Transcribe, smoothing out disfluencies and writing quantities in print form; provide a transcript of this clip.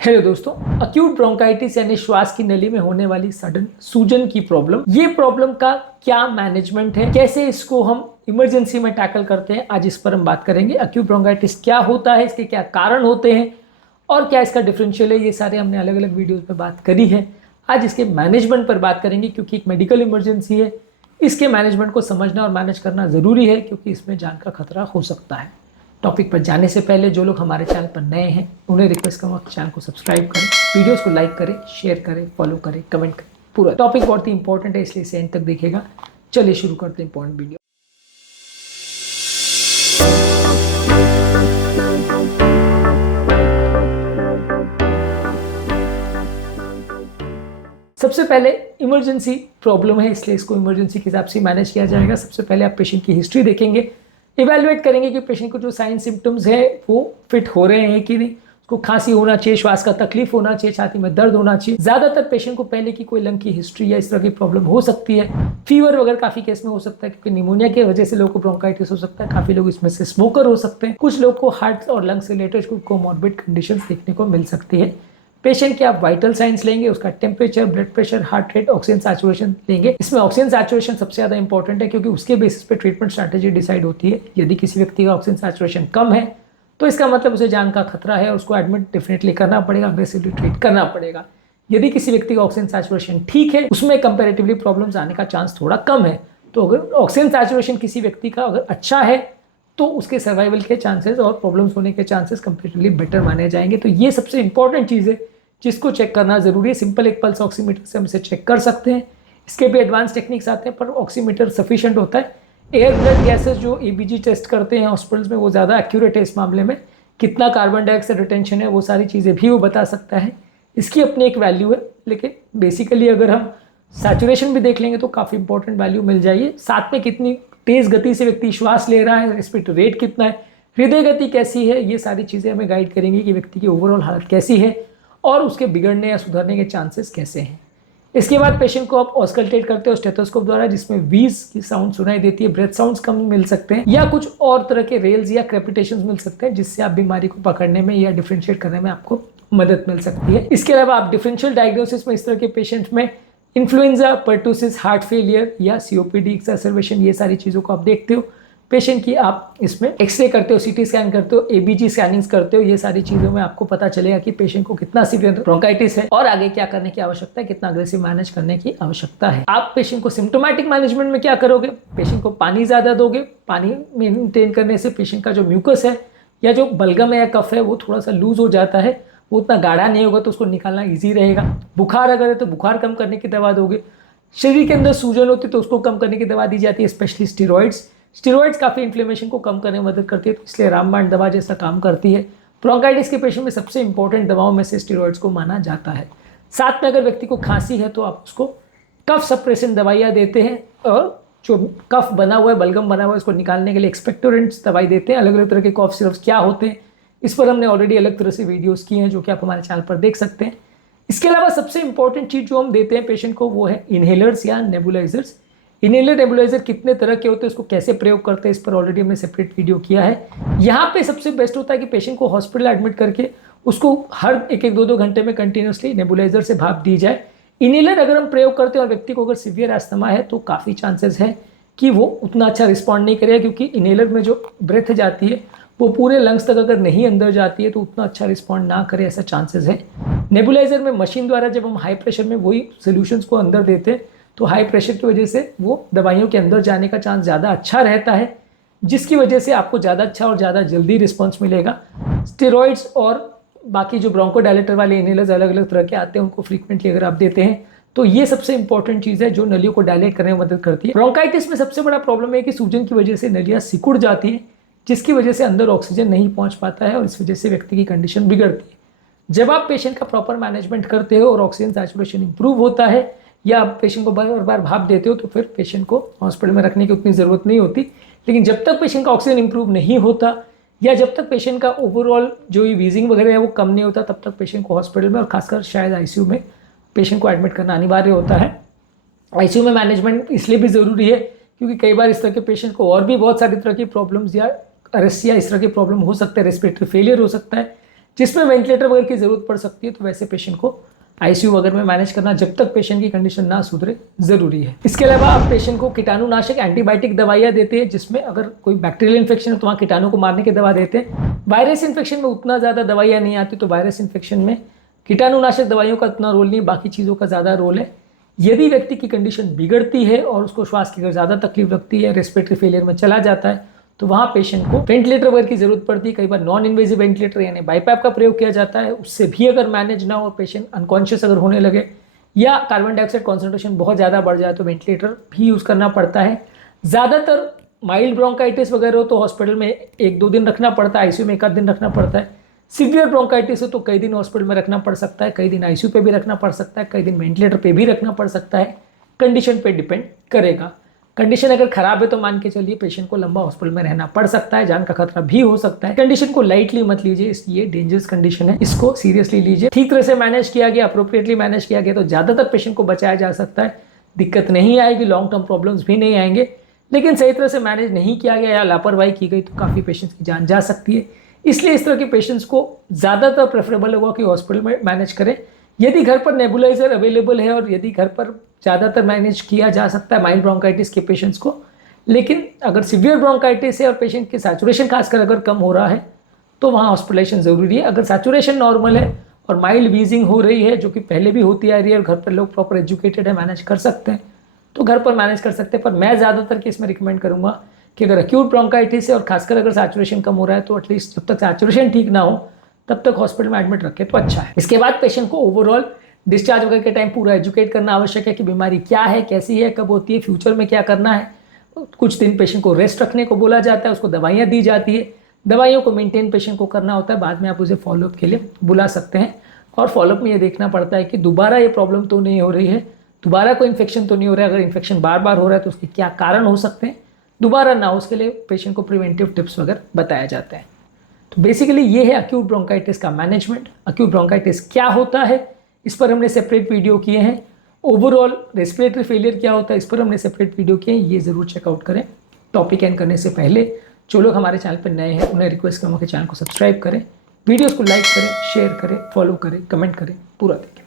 Hello दोस्तों, acute bronchitis यानी श्वास की नली में होने वाली सडन सूजन की प्रॉब्लम, ये प्रॉब्लम का क्या मैनेजमेंट है, कैसे इसको हम इमरजेंसी में टैकल करते हैं, आज इस पर हम बात करेंगे। अक्यूट ब्रोंकाइटिस क्या होता है, इसके क्या कारण होते हैं और क्या इसका डिफरेंशियल है, ये सारे हमने अलग अलग वीडियोस में बात करी है। आज इसके मैनेजमेंट पर बात करेंगे क्योंकि एक मेडिकल इमरजेंसी है। इसके मैनेजमेंट को समझना और मैनेज करना ज़रूरी है क्योंकि इसमें जान का खतरा हो सकता है। टॉपिक पर जाने से पहले जो लोग हमारे चैनल पर नए हैं उन्हें रिक्वेस्ट करूँगा कि चैनल को सब्सक्राइब करें, वीडियोस को लाइक करें, शेयर करें, फॉलो करें, कमेंट करें। पूरा टॉपिक बहुत ही इंपॉर्टेंट है इसलिए इसे एंड तक देखिएगा। चलिए शुरू करते हैं इंपॉर्टेंट वीडियो। सबसे पहले इमरजेंसी प्रॉब्लम है इसलिए इसको इमरजेंसी के हिसाब से मैनेज किया जाएगा। सबसे पहले आप पेशेंट की हिस्ट्री देखेंगे, इवैल्यूएट करेंगे कि पेशेंट को जो साइन सिम्टम्स है वो फिट हो रहे हैं कि नहीं। उसको खांसी होना चाहिए, श्वास का तकलीफ होना चाहिए, छाती में दर्द होना चाहिए। ज्यादातर पेशेंट को पहले की कोई लंग की हिस्ट्री या इस तरह की प्रॉब्लम हो सकती है। फीवर वगैरह काफी केस में हो सकता है क्योंकि निमोनिया की वजह से लोगों को ब्रोंकाइटिस हो सकता है। काफी लोग इसमें से स्मोकर हो सकते हैं। कुछ लोग को हार्ट और लंग से रिलेटेड कुछ कोमॉर्बिड कंडीशन देखने को मिल सकती है। पेशेंट के आप वाइटल साइंस लेंगे, उसका temperature, blood pressure, heart rate, oxygen saturation लेंगे। इसमें ऑक्सीजन सैचुरेशन सबसे ज्यादा इंपॉर्टेंट है क्योंकि उसके बेसिस पे ट्रीटमेंट स्ट्रैटेजी डिसाइड होती है। यदि किसी व्यक्ति का ऑक्सीजन सैचुरेशन कम है तो इसका मतलब उसे जान का खतरा है और उसको एडमिट डेफिनेटली करना पड़ेगा, अग्रेसिवली ट्रीट करना पड़ेगा। यदि किसी व्यक्ति का ऑक्सीजन सैचुरेशन ठीक है, उसमें कंपेरेटिवली प्रॉब्लम्स आने का चांस थोड़ा कम है। तो अगर ऑक्सीजन सैचुरेशन किसी व्यक्ति का अगर अच्छा है तो उसके सर्वाइवल के चांसेस और प्रॉब्लम्स होने के चांसेस कंपेरेटिवली बेटर माने जाएंगे। तो ये सबसे इंपॉर्टेंट चीज़ है जिसको चेक करना जरूरी है। सिंपल एक पल्स ऑक्सीमीटर से हम इसे चेक कर सकते हैं। इसके भी एडवांस टेक्निक्स आते हैं पर ऑक्सीमीटर सफिशिएंट होता है। एयर ब्लड गैसेस जो एबीजी टेस्ट करते हैं हॉस्पिटल्स में वो ज़्यादा एक्यूरेट है इस मामले में। कितना कार्बन डाइऑक्साइड रिटेंशन है वो सारी चीज़ें भी वो बता सकता है। इसकी अपनी एक वैल्यू है, लेकिन बेसिकली अगर हम सैचुरेशन भी देख लेंगे तो काफ़ी इंपॉर्टेंट वैल्यू मिल जाएगी। साथ में कितनी तेज़ गति से व्यक्ति श्वास ले रहा है, रेस्पिरेटरी रेट कितना है, हृदय गति कैसी है, ये सारी चीज़ें हमें गाइड करेंगी कि व्यक्ति की ओवरऑल हालत कैसी है और उसके बिगड़ने या सुधरने के चांसेस कैसे हैं। इसके बाद पेशेंट को आप ऑस्कल्टेट करते हो स्टेथोस्कोप द्वारा, जिसमें वीज की साउंड सुनाई देती है, ब्रेथ साउंड्स कम मिल सकते हैं या कुछ और तरह के रेल्स या क्रेपिटेशंस मिल सकते हैं जिससे आप बीमारी को पकड़ने में या डिफरेंशिएट करने में आपको मदद मिल सकती है। इसके अलावा आप डिफरेंशियल डायग्नोसिस में इस तरह के पेशेंट में इन्फ्लुएंजा, पर्टूसिस, हार्ट फेलियर या सीओपीडी एक्सर्वेशन, ये सारी चीज़ों को आप देखते हो। पेशेंट की आप इसमें एक्सरे करते हो, सीटी स्कैन करते हो, एबीजी स्कैनिंग्स करते हो। ये सारी चीज़ों में आपको पता चलेगा कि पेशेंट को कितना सीवियर ब्रोंकाइटिस है और आगे क्या करने की आवश्यकता है, कितना अग्रेसिव मैनेज करने की आवश्यकता है। आप पेशेंट को सिम्टोमेटिक मैनेजमेंट में क्या करोगे, पेशेंट को पानी ज़्यादा दोगे। पानी मेंटेन करने से पेशेंट का जो म्यूकस है या जो बलगम है या कफ है वो थोड़ा सा लूज हो जाता है, वो उतना गाढ़ा नहीं होगा तो उसको निकालना ईजी रहेगा। बुखार अगर है तो बुखार कम करने की दवा दोगे। शरीर के अंदर सूजन होती है तो उसको कम करने की दवा दी जाती है, स्पेशली स्टीरॉइड्स काफ़ी इन्फ्लेमेशन को कम करने में मदद करती है, तो इसलिए रामबाण दवा जैसा काम करती है। ब्रोंकाइटिस के पेशेंट में सबसे इंपॉर्टेंट दवाओं में से स्टीरॉइड्स को माना जाता है। साथ में अगर व्यक्ति को खांसी है तो आप उसको कफ सप्रेशन दवाइयाँ देते हैं और जो कफ बना हुआ है, बलगम बना हुआ है, उसको निकालने के लिए एक्सपेक्टोरेंट्स दवाई देते हैं। अलग अलग तरह के कफ सिरप्स क्या होते हैं इस पर हमने ऑलरेडी अलग तरह से वीडियोज़ की हैं जो कि आप हमारे चैनल पर देख सकते हैं। इसके अलावा सबसे इंपॉर्टेंट चीज़ जो हम देते हैं पेशेंट को वो है इनहेलर्स या नेबुलाइजर्स। इनहेलर नेबुलाइजर कितने तरह के होते हैं, उसको कैसे प्रयोग करते हैं, इस पर ऑलरेडी हमने सेपरेट वीडियो किया है। यहाँ पे सबसे बेस्ट होता है कि पेशेंट को हॉस्पिटल एडमिट करके उसको हर एक एक 2-2 घंटे में कंटिन्यूसली नेबुलाइजर से भाप दी जाए। इनहेलर अगर हम प्रयोग करते हैं और व्यक्ति को अगर सीवियर अस्थमा है तो काफ़ी चांसेस है कि वो उतना अच्छा रिस्पॉन्ड नहीं करेगा क्योंकि इनहेलर में जो ब्रेथ जाती है वो पूरे लंग्स तक अगर नहीं अंदर जाती है तो उतना अच्छा रिस्पॉन्ड ना करे, ऐसा चांसेस है। नेबुलाइजर में मशीन द्वारा जब हम हाई प्रेशर में वही सोल्यूशंस को अंदर देते हैं तो हाई प्रेशर की वजह से वो दवाइयों के अंदर जाने का चांस ज़्यादा अच्छा रहता है, जिसकी वजह से आपको ज़्यादा अच्छा और ज़्यादा जल्दी रिस्पॉन्स मिलेगा। स्टेरॉइड्स और बाकी जो ब्रोंकोडायलेटर वाले इनहेलर्स अलग अलग तरह के आते हैं उनको फ्रीक्वेंटली अगर आप देते हैं तो ये सबसे इंपॉर्टेंट चीज़ है जो नलियों को डायलेट करने में मदद करती है। ब्रोंकाइटिस में सबसे बड़ा प्रॉब्लम है कि सूजन की वजह से नलियाँ सिकुड़ जाती हैं, जिसकी वजह से अंदर ऑक्सीजन नहीं पहुँच पाता है और इस वजह से व्यक्ति की कंडीशन बिगड़ती है। जब आप पेशेंट का प्रॉपर मैनेजमेंट करते हो और ऑक्सीजन सैचुरेशन इंप्रूव होता है या आप पेशेंट को बार बार भाप देते हो तो फिर पेशेंट को हॉस्पिटल में रखने की उतनी ज़रूरत नहीं होती। लेकिन जब तक पेशेंट का ऑक्सीजन इंप्रूव नहीं होता या जब तक पेशेंट का ओवरऑल जो ये वीजिंग वगैरह है वो कम नहीं होता तब तक पेशेंट को हॉस्पिटल में और खासकर शायद आईसीयू में पेशेंट को एडमिट करना अनिवार्य होता है। आईसीयू में मैनेजमेंट इसलिए भी ज़रूरी है क्योंकि कई बार इस तरह के पेशेंट को और भी बहुत सारी तरह की प्रॉब्लम्स या अरेस्टिया इस तरह की प्रॉब्लम हो सकता है, रेस्पिरेटरी फेलियर हो सकता है, जिसमें वेंटिलेटर वगैरह की ज़रूरत पड़ सकती है, तो वैसे पेशेंट को आईसीयू वगैरह में मैनेज करना जब तक पेशेंट की कंडीशन ना सुधरे ज़रूरी है। इसके अलावा आप पेशेंट को कीटाणुनाशक एंटीबायोटिक दवाइयाँ देते हैं, जिसमें अगर कोई बैक्टीरियल इन्फेक्शन है तो वहाँ कीटाणु को मारने की दवा देते हैं। वायरस इन्फेक्शन में उतना ज़्यादा दवाइयाँ नहीं आती, तो वायरस इन्फेक्शन में कीटाणुनाशक दवाइयों का इतना रोल नहीं, बाकी चीज़ों का ज़्यादा रोल है। यदि व्यक्ति की कंडीशन बिगड़ती है और उसको श्वास की अगर ज़्यादा तकलीफ लगती है, रेस्पिरेटरी फेलियर में चला जाता है, तो वहाँ पेशेंट को वेंटिलेटर वगैरह की ज़रूरत पड़ती है। कई बार नॉन इन्वेजिव वेंटिलेटर यानी बाईपैप का प्रयोग किया जाता है। उससे भी अगर मैनेज ना हो, पेशेंट अनकॉन्शियस अगर होने लगे या कार्बन डाइऑक्साइड कॉन्सेंट्रेशन बहुत ज़्यादा बढ़ जाए, तो वेंटिलेटर भी यूज़ करना पड़ता है। ज़्यादातर माइल्ड ब्रोंकाइटिस वगैरह हो तो हॉस्पिटल में 1-2 दिन रखना पड़ता है, आईसीयू में 1 दिन रखना पड़ता है। सीवियर ब्रोंकाइटिस है तो कई दिन हॉस्पिटल में रखना पड़ सकता है, कई दिन आईसीयू पे भी रखना पड़ सकता है, कई दिन वेंटिलेटर पे भी रखना पड़ सकता है। कंडीशन पे डिपेंड करेगा। कंडीशन अगर खराब है तो मान के चलिए पेशेंट को लंबा हॉस्पिटल में रहना पड़ सकता है, जान का खतरा भी हो सकता है। कंडीशन को लाइटली मत लीजिए, ये डेंजरस कंडीशन है, इसको सीरियसली लीजिए। ठीक तरह से मैनेज किया गया, अप्रोप्रिएटली मैनेज किया गया तो ज़्यादातर पेशेंट को बचाया जा सकता है। दिक्कत नहीं आएगी, लॉन्ग टर्म प्रॉब्लम्स भी नहीं आएंगे। लेकिन सही तरह से मैनेज नहीं किया गया या लापरवाही की गई तो काफ़ी पेशेंट्स की जान जा सकती है। इसलिए इस तरह के पेशेंट्स को ज़्यादातर प्रेफरेबल होगा कि हॉस्पिटल में मैनेज करें। यदि घर पर नेबुलाइजर अवेलेबल है और यदि घर पर ज़्यादातर मैनेज किया जा सकता है माइल्ड ब्रोंकाइटिस के पेशेंट्स को, लेकिन अगर सीवियर ब्रोंकाइटिस है और पेशेंट की सैचुरेशन खासकर अगर कम हो रहा है तो वहाँ हॉस्पिटलाइजेशन ज़रूरी है। अगर सैचुरेशन नॉर्मल है और माइल्ड वीजिंग हो रही है, जो कि पहले भी होती आ रही है और घर पर लोग प्रॉपर एजुकेटेड है, मैनेज कर सकते हैं, तो घर पर मैनेज कर सकते हैं। पर मैं ज़्यादातर केस में रिकमेंड करूँगा कि अगर एक्यूट ब्रोंकाइटिस है और खासकर अगर सैचुरेशन कम हो रहा है तो एटलीस्ट जब तक सैचुरेशन ठीक ना हो तब तक हॉस्पिटल में एडमिट रखें तो अच्छा है। इसके बाद पेशेंट को ओवरऑल डिस्चार्ज वगैरह के टाइम पूरा एजुकेट करना आवश्यक है कि बीमारी क्या है, कैसी है, कब होती है, फ्यूचर में क्या करना है। कुछ दिन पेशेंट को रेस्ट रखने को बोला जाता है, उसको दवाइयाँ दी जाती है, दवाइयों को मेंटेन पेशेंट को करना होता है। बाद में आप उसे फॉलोअप के लिए बुला सकते हैं और फॉलोअप में ये देखना पड़ता है कि दोबारा ये प्रॉब्लम तो नहीं हो रही है, दोबारा कोई इन्फेक्शन तो नहीं हो रहा है। अगर इन्फेक्शन बार बार हो रहा है तो उसके क्या कारण हो सकते हैं, दोबारा ना हो उसके लिए पेशेंट को प्रिवेंटिव टिप्स वगैरह बताए जाते हैं। तो बेसिकली ये है एक्यूट ब्रोंकाइटिस का मैनेजमेंट। एक्यूट ब्रोंकाइटिस क्या होता है इस पर हमने सेपरेट वीडियो किए हैं। ओवरऑल रेस्पिरेटरी फेलियर क्या होता है इस पर हमने सेपरेट वीडियो किए हैं, ये ज़रूर चेकआउट करें। टॉपिक एंड करने से पहले जो लोग हमारे चैनल पर नए हैं उन्हें रिक्वेस्ट करूँगा कि चैनल को सब्सक्राइब करें, वीडियोज़ को लाइक करें, शेयर करें, फॉलो करें, कमेंट करें, पूरा देखें।